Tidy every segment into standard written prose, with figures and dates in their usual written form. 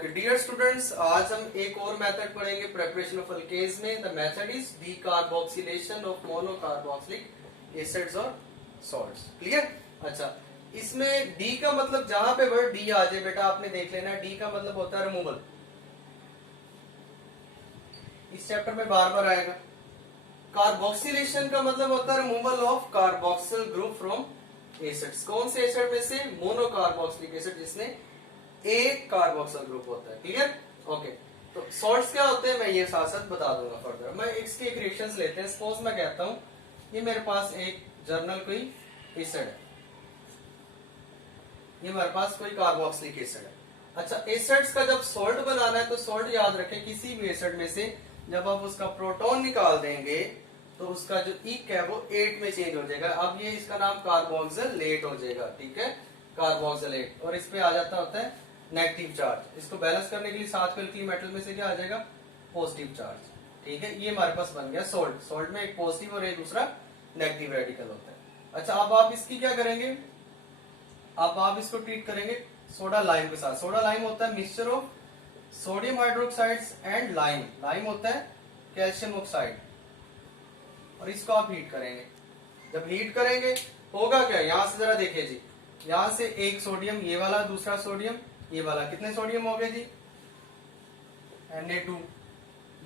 Okay dear students, आज हम एक और मेथड पढ़ेंगे प्रिपरेशन ऑफ अल्केन्स में। The method is decarboxylation of monocarboxylic acids और सॉल्ट्स। क्लियर? अच्छा, इसमें डी का मतलब जहां पे वर्ड डी आ जाए बेटा आपने देख लेना, डी का मतलब होता है रिमूवल। इस चैप्टर में बार बार आएगा। कार्बोक्सिलेशन का मतलब होता है removal of carboxyl group from acids. कौन से एसिड में से? मोनोकार्बोक्सिलिक एसिड जिसमें एक कार्बोक्सिल ग्रुप होता है। क्लियर? ओके, तो सॉल्ट्स क्या होते हैं मैं ये साथ साथ बता दूंगा फर्दर। मैं इसके एक रिएक्शंस लेते हैं। सपोज मैं कहता हूं ये मेरे पास एक जर्नल कोई एसिड है, ये मेरे पास कोई कार्बोक्सिलिक एसिड है। अच्छा, एसिड्स का जब सॉल्ट बनाना है तो सॉल्ट याद रखें किसी भी एसिड में से जब आप उसका प्रोटॉन निकाल देंगे तो उसका जो इक है वो 8 में चेंज हो जाएगा। अब ये इसका नाम कार्बोक्सिलेट हो जाएगा। ठीक है, कार्बोक्सिलेट। और इस पे आ जाता होता है नेगेटिव चार्ज। इसको बैलेंस करने के लिए साथ में अल्कील मेटल में से क्या आ जाएगा? Positive charge. ठीक है, ये हमारे पास बन गया सॉल्ट। सॉल्ट में एक पॉजिटिव और एक दूसरा नेगेटिव रेडिकल होता है। अच्छा, अब आप इसकी क्या करेंगे? अब आप इसको ट्रीट करेंगे सोडा लाइम के साथ। सोडा लाइम होता है mixture of sodium hydroxides and lime. Lime होता है कैल्शियम ऑक्साइड। और इसको आप हीट करेंगे। जब हीट करेंगे होगा क्या? यहां से जरा देखिए जी, यहां से एक सोडियम, ये वाला, दूसरा सोडियम, ये वाला। कितने सोडियम हो गए जी? Na2।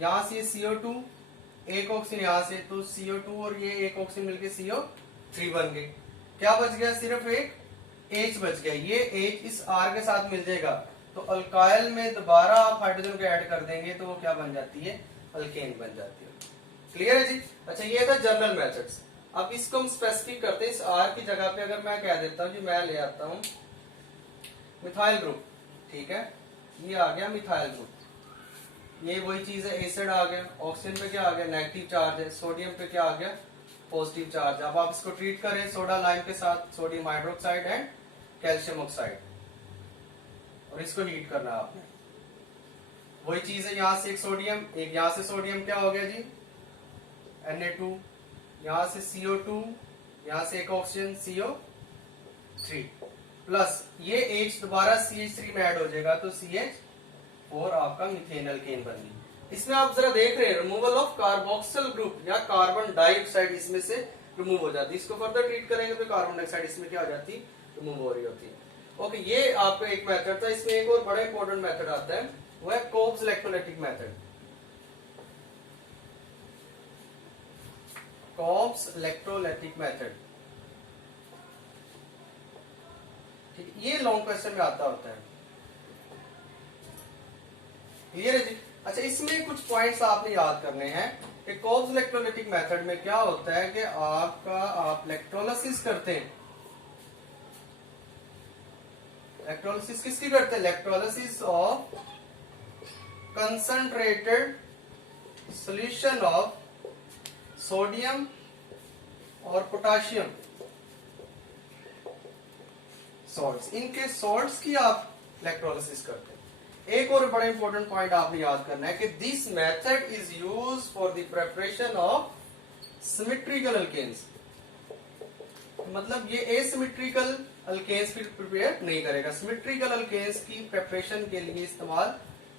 यहां से CO2, एक ऑक्सीजन यहां से, तो CO2 और ये एक ऑक्सीजन मिलके CO3 बन गए। क्या बच गया? सिर्फ एक H बच गया। ये H इस R के साथ मिल जाएगा तो अल्काइल में दोबारा आप हाइड्रोजन को ऐड कर देंगे तो वो क्या बन जाती है? अल्केन बन जाती है। क्लियर है जी? अच्छा, ये था जनरल मेथड्स। अब इसको हम स्पेसिफिक करते हैं। इस R की जगह पे अगर मैं कह देता हूं कि मैं ले आता हूं मिथाइल ग्रुप। ठीक है, ये आ गया मिथाइल ग्रुप। ये वही चीज है, एसिड आ गया, ऑक्सीजन पे क्या आ गया? नेगेटिव चार्ज है, सोडियम पे क्या आ गया? Positive charge. अब आप इसको ट्रीट करें सोडा लाइम के साथ, sodium hydroxide and calcium oxide, और इसको हीट करना है आपने। वही चीज है, यहां से एक सोडियम, एक यहां से सोडियम, क्या हो गया जी? Na2, यहां से CO2, यहां से एक ऑक्सीजन CO3 प्लस ये H दोबारा CH3 में ऐड हो जाएगा तो CH4 आपका मीथेन अल्केन बन गई। इसमें आप जरा देख रहे हैं रिमूवल ऑफ कार्बोक्सिल ग्रुप या कार्बन डाइऑक्साइड इसमें से रिमूव हो जाती है। इसको फर्दर ट्रीट करेंगे तो कार्बन डाइऑक्साइड इसमें क्या हो जाती है? रिमूव हो रही होती है। ओके, ये आपका एक मेथड था। इसमें एक और बड़ा इंपॉर्टेंट मेथड आता है, वो है कोब्स इलेक्ट्रोलाइटिक मेथड। कोब्स इलेक्ट्रोलाइटिक मेथड, ठीक, ये लॉन्ग क्वेश्चन में आता होता है। क्लियर है जी? अच्छा, इसमें कुछ पॉइंट्स आपने याद करने हैं कि कोब्स इलेक्ट्रोलाइटिक मेथड में क्या होता है कि आप इलेक्ट्रोलिसिस करते हैं। इलेक्ट्रोलिसिस किसकी करते हैं? Electrolysis of concentrated solution of sodium और पोटाशियम सॉल्ट्स। इनके सॉल्ट्स की आप इलेक्ट्रोलिसिस करते हैं। एक और बड़ा इंपॉर्टेंट पॉइंट आपने याद करना है कि this method is use for the preparation of symmetrical alkanes. मतलब ये एसिमेट्रिकल अल्केन्स फिर प्रिपेयर नहीं करेगा, सिमेट्रिकल अल्केन्स की प्रिपरेशन के लिए इस्तेमाल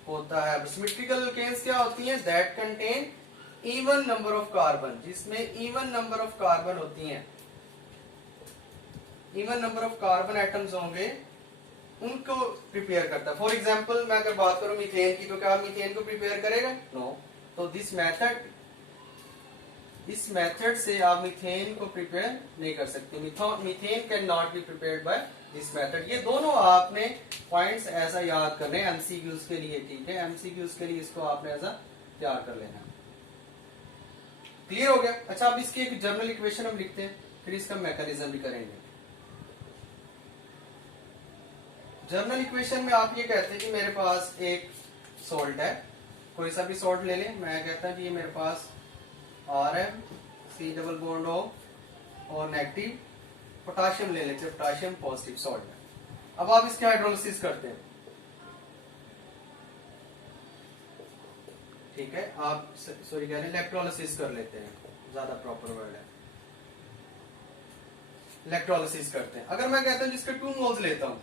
होता है। सिमेट्रिकल अल्केन्स क्या होती हैं? That contain even number of carbon, जिसमें इवन नंबर ऑफ कार्बन होती हैं, even number of carbon atoms होंगे, उनको प्रिपेयर करता है। फॉर एग्जाम्पल मैं अगर बात करूं मीथेन की, तो क्या मीथेन को प्रिपेयर करेगा? नो। तो दिस मेथड, इस मेथड से आप मीथेन को प्रिपेयर नहीं कर सकते। Methane can not be prepared by this method. ये दोनों आपने पॉइंट्स ऐसा याद करने हैं एमसीक्यूज के लिए। ठीक है, एमसीक्यूज के लिए इसको आपने ऐसा तैयार कर लेना। क्लियर हो गया? अच्छा, अब इसकी एक जनरल इक्वेशन हम लिखते हैं, फिर इसका मैकेनिज्म भी करेंगे। जनरल इक्वेशन में आप ये कहते हैं कि मेरे पास एक सॉल्ट है, कोई सा भी सॉल्ट ले लें। मैं कहता हूं कि ये मेरे पास Rm C double bond O और नेगेटिव पोटाशियम ले लेते हैं, पोटाशियम पॉजिटिव सॉल्ट है। अब आप इसके हाइड्रोलिसिस करते हैं। ठीक है, आप सॉरी कह रहे हैं इलेक्ट्रोलिसिस कर लेते हैं, ज्यादा प्रॉपर वर्ड है। इलेक्ट्रोलिसिस करते हैं। अगर मैं कहता हूं जिसके 2 मोल्स लेता हूं,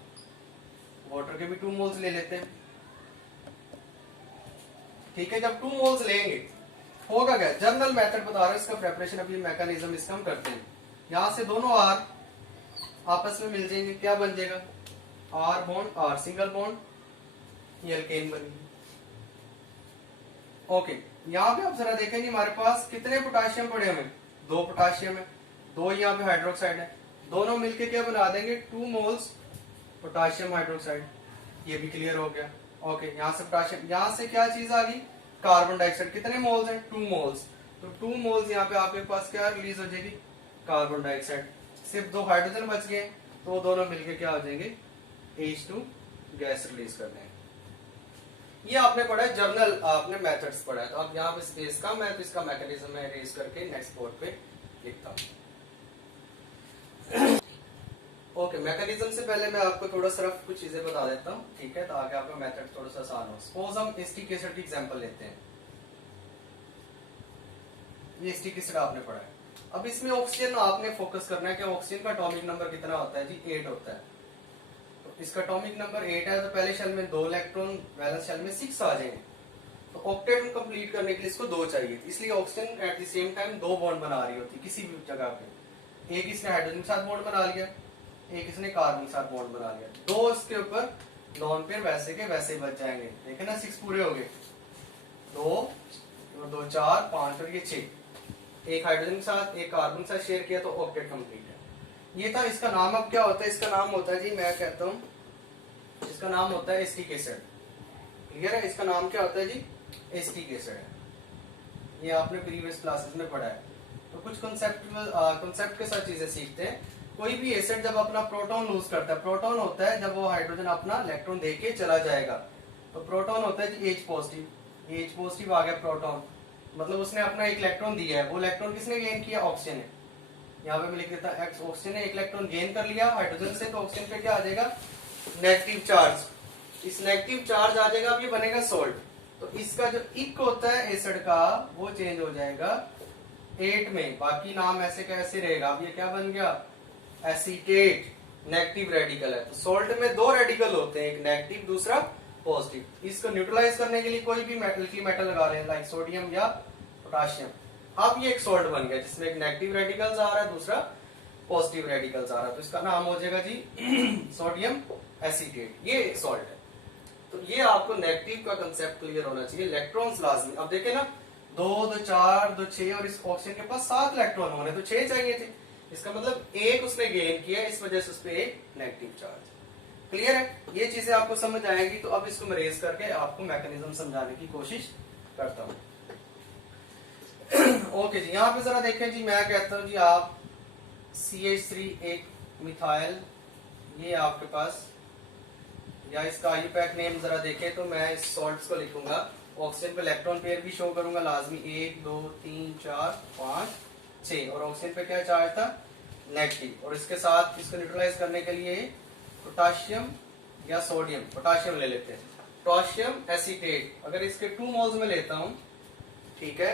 वाटर के भी 2 मोल्स ले लेते हैं, ठीक है, जब 2 मोल्स लेंगे होगा क्या, जर्नल मेथड बता रहा है इसका प्रेपरेशन, अभी मैकेनिज्म इसका हम करते हैं। यहां से दोनों आर आपस में मिल जाएंगे, क्या बन जाएगा, R bond R single bond, ये एल्केन बनेगी। ओके, यहाँ पे आप जरा देखेंगे हमारे पास कितने पोटाशियम पड़े हुए, 2 पोटाशियम है, 2 यहाँ पे हाइड्रोक्साइड है, दोनों मिलके क्या बना देंगे, 2 मोल्स पोटाशियम हाइड्रोक्साइड। ये भी क्लियर हो गया। ओके, यहाँ से पोटाशियम, यहाँ से क्या चीज आ गई, कार्बन डाइऑक्साइड, कितने मोल्स हैं, 2 मोल्स, तो 2 मोल्स यहाँ पे आपके पास क्या रिलीज हो जाएगी, कार्बन डाइऑक्साइड। सिर्फ 2 हाइड्रोजन बच गए, तो दोनों मिलके क्या हो जाएंगे, H2 गैस रिलीज कर देंगे। ये आपने पढ़ा है, जर्नल आपने मेथड्स पढ़ा है, तो अब यहाँ पे स्पेस कम है तो इसका मैकेनिज्म मैं रेज करके नेक्स्ट बोर्ड पे लिखता हूँ। ओके, मैकेनिज्म से पहले मैं आपको थोड़ा सिर्फ कुछ चीजें बता देता हूँ, ठीक है, तो आगे आपका मेथड थोड़ा सा आसान हो। सपोज हम एसिटिक एसिड की एग्जांपल लेते हैं, ये एसिटिक एसिड आपने पढ़ा है। अब इसमें ऑक्सीजन आपने फोकस करना है कि ऑक्सीजन का एटॉमिक नंबर कितना होता है जी, 8 होता है। तो इसका एटॉमिक नंबर 8 है, तो पहले शेल में 2 इलेक्ट्रॉन, वैलेंस शेल में 6 आ जाएंगे, तो ऑक्टेट कंप्लीट करने के लिए इसको 2 चाहिए, इसलिए oxygen at the same time 2 bond बना रही होती किसी भी जगह पे। एक इसने हाइड्रोजन के साथ बॉन्ड बना लिया, एक इसने कार्बन के साथ बॉन्ड बना लिया, 2 इसके ऊपर लॉन पेयर वैसे के वैसे बच जाएंगे, देखे ना, 6 पूरे हो गए, 2 और 2 4 5 और ये 6, एक हाइड्रोजन के साथ एक कार्बन के साथ शेयर किया तो ऑक्टेट कंप्लीट है। ये था, इसका नाम अब क्या होता है, इसका नाम होता है जी, मैं कहता हूँ इसका नाम होता है एसिटिक एसिड। क्लियर है, इसका नाम क्या होता है जी, एसिटिक एसिड है। ये आपने प्रीवियस क्लासेस में पढ़ा है। तो कुछ कॉन्सेप्ट के साथ चीजें सीखते हैं। कोई भी एसिड जब अपना प्रोटॉन लूज करता है, प्रोटॉन होता है जब वो हाइड्रोजन अपना इलेक्ट्रॉन देके चला जाएगा, तो प्रोटॉन होता है जी H पॉजिटिव, H पॉजिटिव आ गया प्रोटॉन, मतलब उसने अपना एक इलेक्ट्रॉन दिया है, वो इलेक्ट्रॉन किसने गेन किया, ऑक्सीजन ने। यहाँ पे मैं लिख देता एक्स, ऑक्सीजन ने एक इलेक्ट्रॉन गेन कर लिया हाइड्रोजन से, तो ऑक्सीजन पे क्या आ जाएगा, नेगेटिव चार्ज। इस नेगेटिव चार्ज आ जाएगा, अब ये बनेगा सोल्ट, तो इसका जो इक होता है एसिड का वो चेंज हो जाएगा 8 में, बाकी नाम ऐसे कैसे रहेगा। अब ये क्या बन गया, एसीटेट, नेगेटिव रेडिकल है। तो सोल्ट में 2 रेडिकल होते हैं, एक नेगेटिव दूसरा पॉजिटिव। इसको न्यूट्रलाइज करने के लिए कोई भी मेटल की मेटल लगा रहे हैं, लाइक सोडियम या पोटाशियम। अब ये एक सोल्ट बन गया जिसमें एक नेगेटिव रेडिकल्स आ रहा है, दूसरा पॉजिटिव रेडिकल्स आ रहा है, तो इसका नाम हो जाएगा जी सोडियम एसीटेट। ये एक सॉल्ट है। तो ये आपको नेगेटिव का कंसेप्ट क्लियर होना चाहिए। इलेक्ट्रॉन्स लाजमी, अब देखे ना, 2 2 4 2 6 और इस ऑक्सीजन के पास 7 इलेक्ट्रॉन होने, तो 6 चाहिए थे, इसका मतलब एक उसने गेन किया, इस वजह से उस पर एक नेगेटिव चार्ज। क्लियर है, ये चीजें आपको समझ आएंगी। तो अब इसको मैं रेज करके आपको मैकेनिज्म समझाने की कोशिश करता हूँ। ओके जी, यहाँ पे जरा देखें जी, मैं कहता हूँ जी आप CH3 एक मिथाइल, ये आपके पास, या इसका आईयूपैक नेम जरा देखें, तो मैं इस सॉल्ट्स को लिखूंगा, ऑक्सीजन पे इलेक्ट्रॉन पेयर भी शो करूंगा लाजमी, 1 2 3 4 5 6, और ऑक्सीजन पे क्या चार्ज था, नेगेटिव, और इसके साथ इसको न्यूट्रलाइज करने के लिए पोटाशियम या सोडियम, पोटाशियम ले लेते हैं, पोटाशियम एसीटेट। अगर इसके 2 मोल्स में लेता हूं, ठीक है,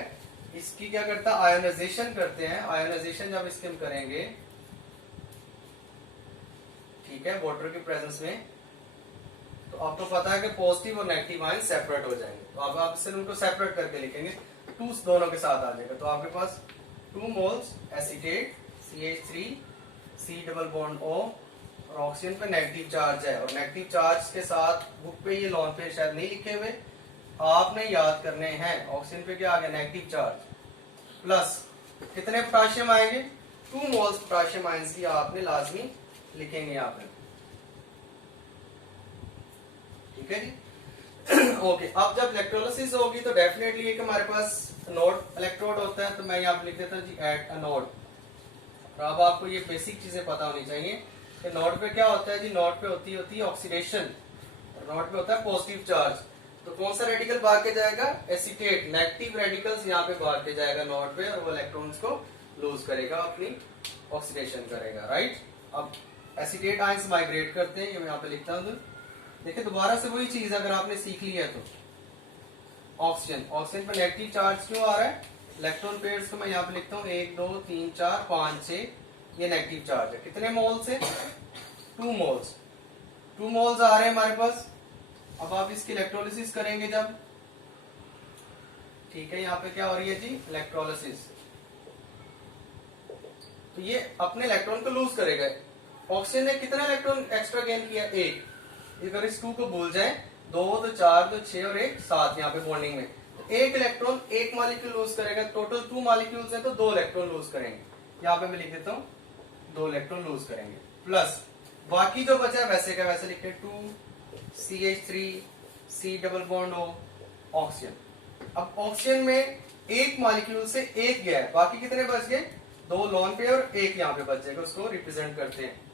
इसकी क्या करता है, आयोनाइजेशन करते हैं। आयोनाइजेशन जब इसके हम करेंगे, ठीक है, वाटर के प्रेजेंस में, तो आपको पता है कि पॉजिटिव और नेगेटिव आयन सेपरेट हो जाएंगे, तो अब आप इससे उनको सेपरेट करके लिखेंगे, 2 दोनों के साथ आ जाएगा, तो आपके पास 2 moles acetate CH3 C double bond O, और ऑक्सीजन पे नेगेटिव चार्ज है, और नेगेटिव चार्ज के साथ बुक पे ये लॉन पे शायद नहीं लिखे हुए, आपने याद करने हैं। ऑक्सीजन पे क्या आ गया, नेगेटिव चार्ज, प्लस कितने पोटाशियम आएंगे, 2 मोल्स पोटाशियम आयंस की आपने लाजमी लिखेंगे यहाँ पे, ठीक है जी। ओके, अब जब इलेक्ट्रोलिसिस होगी तो डेफिनेटली एक हमारे पास नोड इलेक्ट्रोड होता है, तो मैं यहाँ पे लिख देता हूँ जी एट अ नोड। और अब आपको ये बेसिक चीजें पता होनी चाहिए कि नोड पे क्या होता है जी, नोड पे होती है ऑक्सीडेशन, और नोड पे होता है पॉजिटिव चार्ज। तो कौन सा रेडिकल भाग के जाएगा, एसीटेट, नेगेटिव रेडिकल्स यहाँ पे भाग के जाएगा नोड पे, और वो इलेक्ट्रॉन्स को लूज करेगा, अपनी ऑक्सीडेशन करेगा, राइट। अब एसीटेट आयंस माइग्रेट करते हैं, ये मैं यहाँ पे लिखता हूँ। देखिए दोबारा से वही चीज अगर आपने सीख लिया है, तो ऑक्सीजन पे नेगेटिव चार्ज क्यों आ रहा है, इलेक्ट्रॉन पेयर्स को मैं यहाँ पे लिखता हूँ 1 2 3 4 5 6, ये नेगेटिव चार्ज है, कितने मोल से, 2 मोल्स, 2 मोल्स आ रहे हैं हमारे पास। अब आप इसकी इलेक्ट्रोलिसिस करेंगे जब, ठीक है, यहाँ पे क्या हो रही है जी, इलेक्ट्रोलिसिस। तो ये अपने इलेक्ट्रॉन को लूज करेगा। ऑक्सीजन ने कितना इलेक्ट्रॉन एक्स्ट्रा गेन किया, एक। अगर इस 2 को भूल जाए, 2 तो 4 तो 6 और 1 7 यहाँ पे बॉन्डिंग में, तो एक इलेक्ट्रॉन एक मॉलिक्यूल लूज करेगा। टोटल 2 मॉलिक्यूल्स हैं तो 2 इलेक्ट्रॉन लूज करेंगे। यहाँ पे मैं लिख देता हूँ 2 इलेक्ट्रॉन लूज करेंगे, प्लस बाकी जो बचा है वैसे का वैसे लिखे 2CH3 C double bond O oxygen. अब ऑक्सीजन में एक मॉलिक्यूल से एक गया है, बाकी कितने बच गए, 2 लोन पे और एक यहाँ पे बच जाएगा। उसको रिप्रेजेंट करते हैं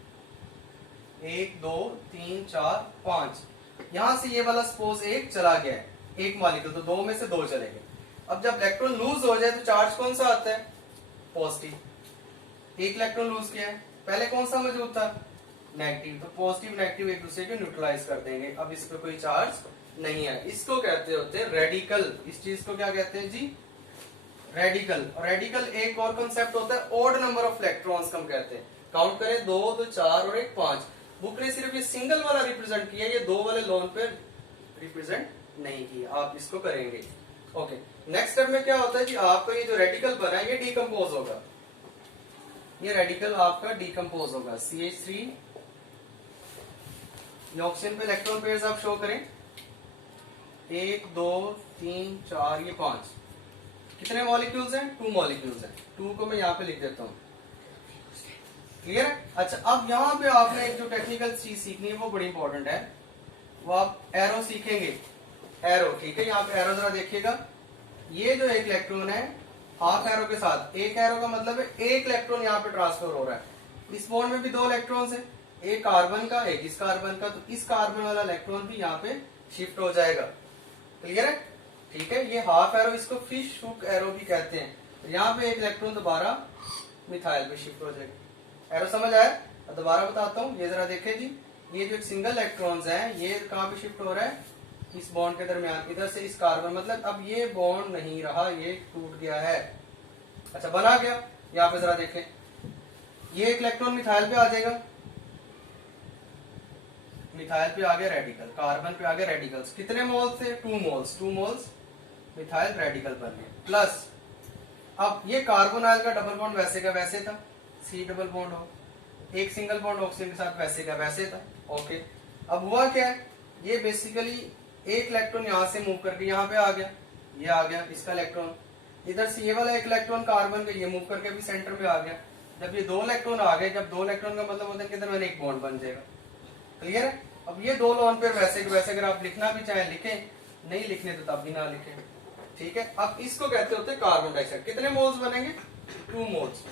1 2 3 4 5। यहां से ये वाला सपोज एक चला गया है, एक मॉलिक्यूल, तो 2 में से 2 चले गए। अब जब इलेक्ट्रॉन लूज हो जाए तो चार्ज कौन सा आता है, पॉजिटिव। एक इलेक्ट्रॉन लूज किया है, पहले कौन सा मौजूद था, नेगेटिव। तो पॉजिटिव नेगेटिव एक दूसरे को न्यूट्रलाइज कर देंगे। अब इस पे कोई चार्ज नहीं है। इसको कहते होते हैं रेडिकल। इस चीज को क्या कहते हैं जी, रेडिकल। और रेडिकल एक और कंसेप्ट होता है ऑड नंबर ऑफ इलेक्ट्रॉन्स हम कहते हैं। काउंट करें 2 तो 4 और 1 5। बुक ने सिर्फ ये सिंगल वाला रिप्रेजेंट किया, ये 2 वाले लोन पे रिप्रेजेंट नहीं किया। आप इसको करेंगे। ओके, नेक्स्ट स्टेप में क्या होता है जी, आपका ये जो रेडिकल बना है ये डिकम्पोज होगा। ये रेडिकल आपका डिकम्पोज होगा। CH3, ये ऑक्सीजन पे इलेक्ट्रॉन पेयर्स आप शो करें, 1 2 3 4 ये 5। कितने मॉलिक्यूल्स हैं, 2 मॉलिक्यूल्स हैं। 2 को मैं यहाँ पे लिख देता हूँ। क्लियर है। अच्छा, अब यहाँ पे आपने एक जो टेक्निकल चीज सीखनी है वो बड़ी इंपॉर्टेंट है, वो आप एरो सीखेंगे। एरो, ठीक है, यहाँ पे एरो जरा देखिएगा। ये जो एक इलेक्ट्रॉन है हाफ एरो के साथ, एक एरो का मतलब है एक इलेक्ट्रॉन यहाँ पे ट्रांसफर हो रहा है। इस बॉन्ड में भी 2 इलेक्ट्रॉन्स है, एक कार्बन का एक इस कार्बन का, तो इस कार्बन वाला इलेक्ट्रॉन भी यहाँ पे शिफ्ट हो जाएगा। क्लियर है, ठीक है। ये हाफ एरो, इसको फिश हुक एरो भी कहते हैं। तो यहाँ पे एक इलेक्ट्रॉन दोबारा मिथाइल पे शिफ्ट हो जाएगा। एरो समझ आया, दोबारा बताता हूँ। ये जरा देखें जी, ये जो सिंगल इलेक्ट्रॉन्स हैं ये कहाँ पे शिफ्ट हो रहा है, इस बॉन्ड के दरमियान, इधर से इस कार्बन, मतलब अब ये बॉन्ड नहीं रहा, ये टूट गया है। अच्छा, बना गया। यहाँ पे जरा देखें, ये एक इलेक्ट्रॉन मिथाइल पे आ जाएगा, मिथाइल पे आ गया रेडिकल, कार्बन पे आ गया रेडिकल्स। कितने मोल्स थे, 2 मोल्स। 2 मोल्स मिथाइल रेडिकल बन गए। प्लस अब ये कार्बोनाइल का डबल बॉन्ड वैसे का वैसे था, C डबल बॉन्ड हो, एक सिंगल बॉन्ड ऑक्सीजन के साथ वैसे का वैसे था। ओके, अब हुआ क्या है, ये बेसिकली एक इलेक्ट्रॉन यहाँ से मूव करके यहाँ पे आ गया, ये आ गया इसका इलेक्ट्रॉन। इधर से ये वाला एक इलेक्ट्रॉन कार्बन का ये मूव करके भी सेंटर में आ गया। जब ये 2 इलेक्ट्रॉन आ गए, जब 2 इलेक्ट्रॉन का मतलब होता है कि इधर एक बॉन्ड बन जाएगा। क्लियर है। अब ये 2 लोन पेयर वैसे के वैसे अगर आप लिखना भी चाहें लिखें, नहीं लिखने तो तब भी ना लिखें। ठीक है, अब इसको कहते होते हैं कार्बन डाइऑक्साइड। कितने मोल्स बनेंगे, 2 मोल्स।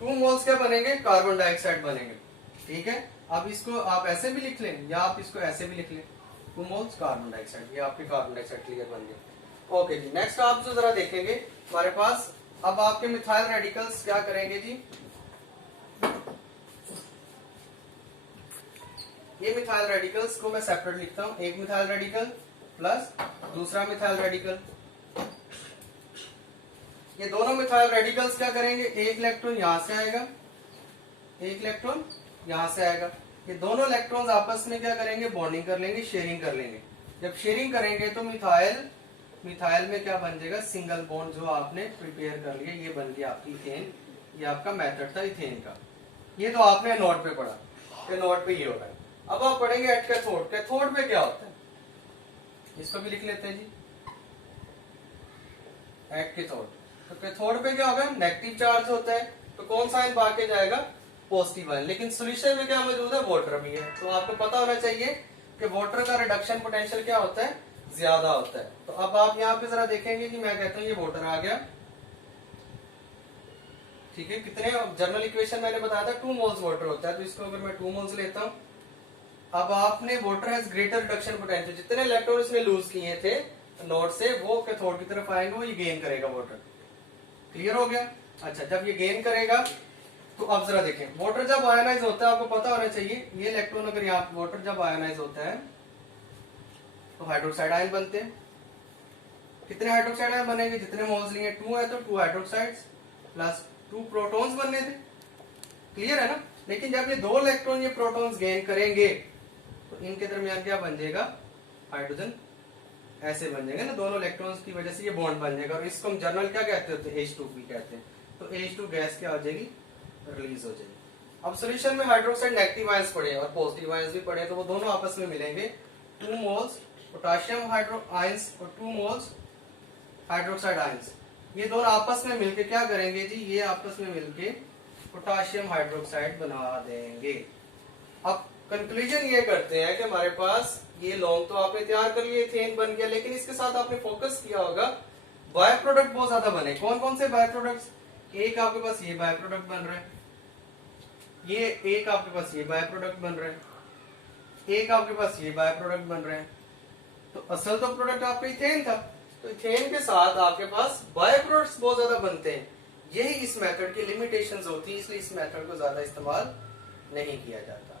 2 मोल्स क्या बनेंगे, कार्बन डाइऑक्साइड बनेंगे। ठीक है, अब इसको आप ऐसे भी लिख लें या आप इसको ऐसे भी लिख लें, 2 मोल्स कार्बन डाइऑक्साइड, ये आपके कार्बन डाइऑक्साइड क्लियर बन गए। ओके जी, नेक्स्ट आप जो जरा देखेंगे हमारे पास, अब आपके मिथाइल रेडिकल्स क्या करेंगे जी, ये मिथाइल रेडिकल्स को मैं सेपरेट लिखता हूं, एक मिथाइल रेडिकल प्लस दूसरा मिथाइल रेडिकल। ये दोनों मिथाइल रेडिकल्स क्या करेंगे, एक इलेक्ट्रॉन यहां से आएगा, एक इलेक्ट्रॉन यहां से आएगा। ये दोनों इलेक्ट्रॉन्स आपस में क्या करेंगे, बॉन्डिंग कर लेंगे, शेयरिंग कर लेंगे। जब शेयरिंग करेंगे तो मिथाइल में क्या बन जाएगा, सिंगल बॉन्ड जो आपने प्रिपेयर कर लिया, ये बन गया आपकी इथेन। ये आपका मेथड था इथेन का, ये तो आपने नोट पे पढ़ा, तो नोट पे ये हो रहा है। अब आप पढ़ेंगे एट कैथोड। कैथोड पे क्या होता है, इसको भी लिख लेते हैं जी, एट कैथोड। तो कैथोड पे क्या होगा, नेगेटिव चार्ज होता है, तो कौन सा आयन भाग के जाएगा, पॉजिटिव आयन। लेकिन सोल्यूशन में क्या मौजूद है, वाटर भी है। तो आपको पता होना चाहिए कि वाटर का रिडक्शन पोटेंशियल क्या होता है, ज्यादा होता है। तो अब आप यहाँ पे जरा देखेंगे कि मैं कहता हूँ ये वाटर आ गया। ठीक है, कितने जनरल इक्वेशन मैंने बताया था 2 मोल्स वाटर होता है, तो इसको अगर मैं 2 मोल्स लेता हूँ, अब आपने water has greater reduction potential, जितने इलेक्ट्रॉन इसने लूज किए थे नोड से वो कैथोड की तरफ आएंगे, वो ये गेन करेगा वाटर। क्लियर हो गया। अच्छा, जब ये गेन करेगा तो अब जरा देखें, वाटर जब आयोनाइज होता है, आपको पता होना चाहिए ये इलेक्ट्रॉन अगर यहाँ वाटर जब आयोनाइज होता है तो हाइड्रोक्साइड आयन बनते हैं। कितने हाइड्रोक्साइड आयन बनेंगे, जितने मोल्स लिए 2 है तो 2 हाइड्रोक्साइड्स प्लस 2 प्रोटॉन्स बनने थे। क्लियर है ना। लेकिन जब ये 2 इलेक्ट्रॉन ये प्रोटॉन्स गेन करेंगे तो इनके दरमियान क्या बन जाएगा, हाइड्रोजन ऐसे बन जाएंगे ना, दोनों इलेक्ट्रॉन्स की वजह से ये बॉन्ड बन जाएगा, और इसको हम जर्नल क्या कहते होते हैं, H2 कहते हैं। तो H2 गैस क्या हो जाएगी, रिलीज हो जाएगी। अब सोल्यूशन में हाइड्रोक्साइड नेगेटिव आयंस पड़े और पॉजिटिव आयंस भी पड़े, तो वो दोनों आपस में मिलेंगे। 2 मोल्स पोटाशियम हाइड्रो आयंस और 2 मोल्स हाइड्रोक्साइड आयंस, ये दोनों आपस में मिलके क्या करेंगे जी, ये आपस में मिलके पोटाशियम हाइड्रोक्साइड बना देंगे। अब कंक्लूजन ये करते हैं कि हमारे पास ये लॉन्ग तो आपने तैयार कर लिए, इथेन बन गया, लेकिन इसके साथ आपने फोकस किया होगा बाय प्रोडक्ट बहुत ज्यादा बने। कौन कौन से बाय प्रोडक्ट्स, एक आपके पास ये बाय प्रोडक्ट बन रहा है, ये एक आपके पास ये बाय प्रोडक्ट बन रहा है, एक आपके पास ये बाय प्रोडक्ट बन रहे हैं। तो असल तो प्रोडक्ट आपका इथेन था, तो इथेन के साथ आपके पास बाय प्रोडक्ट्स बहुत ज्यादा बनते हैं। यही इस मेथड की लिमिटेशंस होती है, इसलिए इस मेथड को ज्यादा इस्तेमाल नहीं किया जाता।